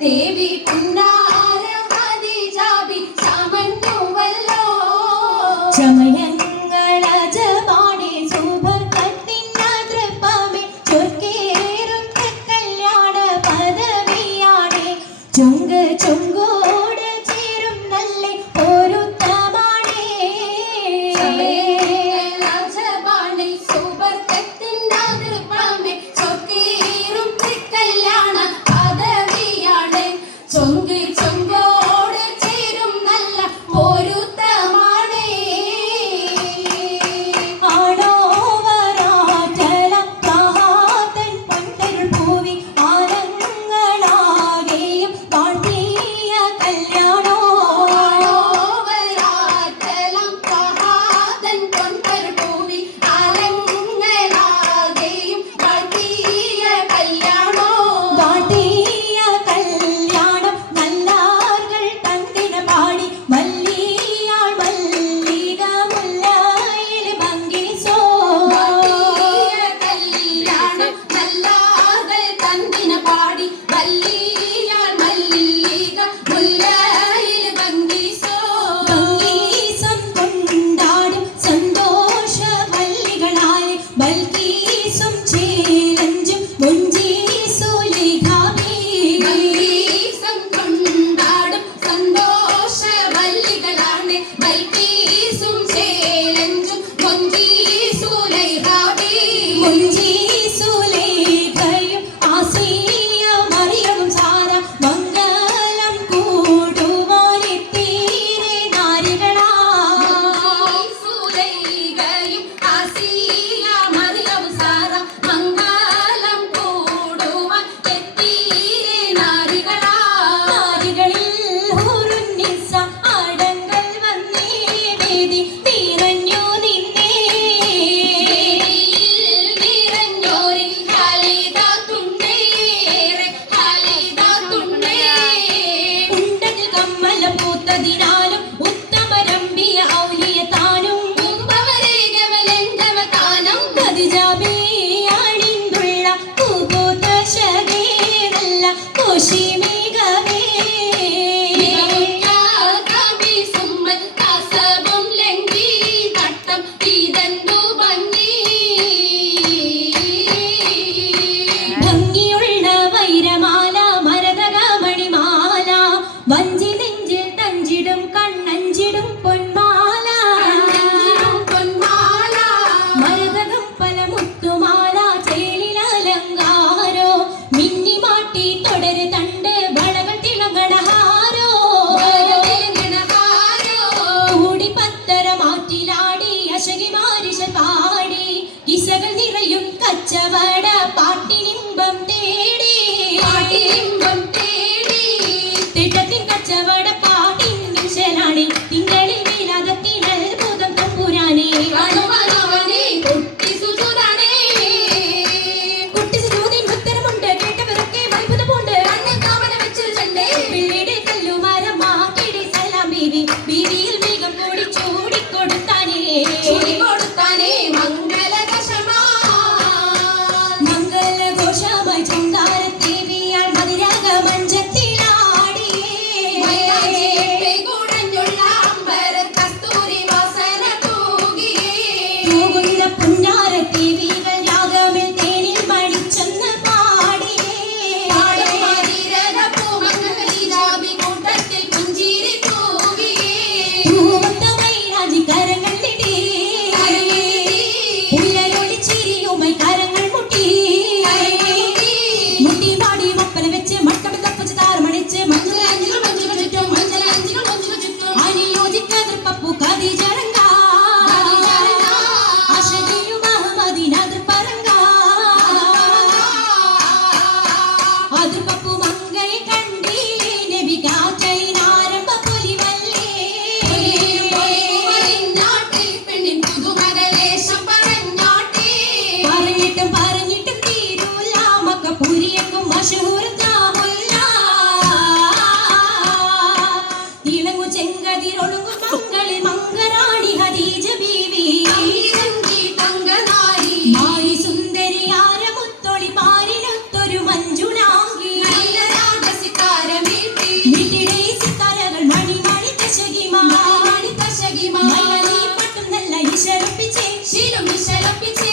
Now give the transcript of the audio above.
தேவி பின்னா 我已。Meron pa po నడిపించి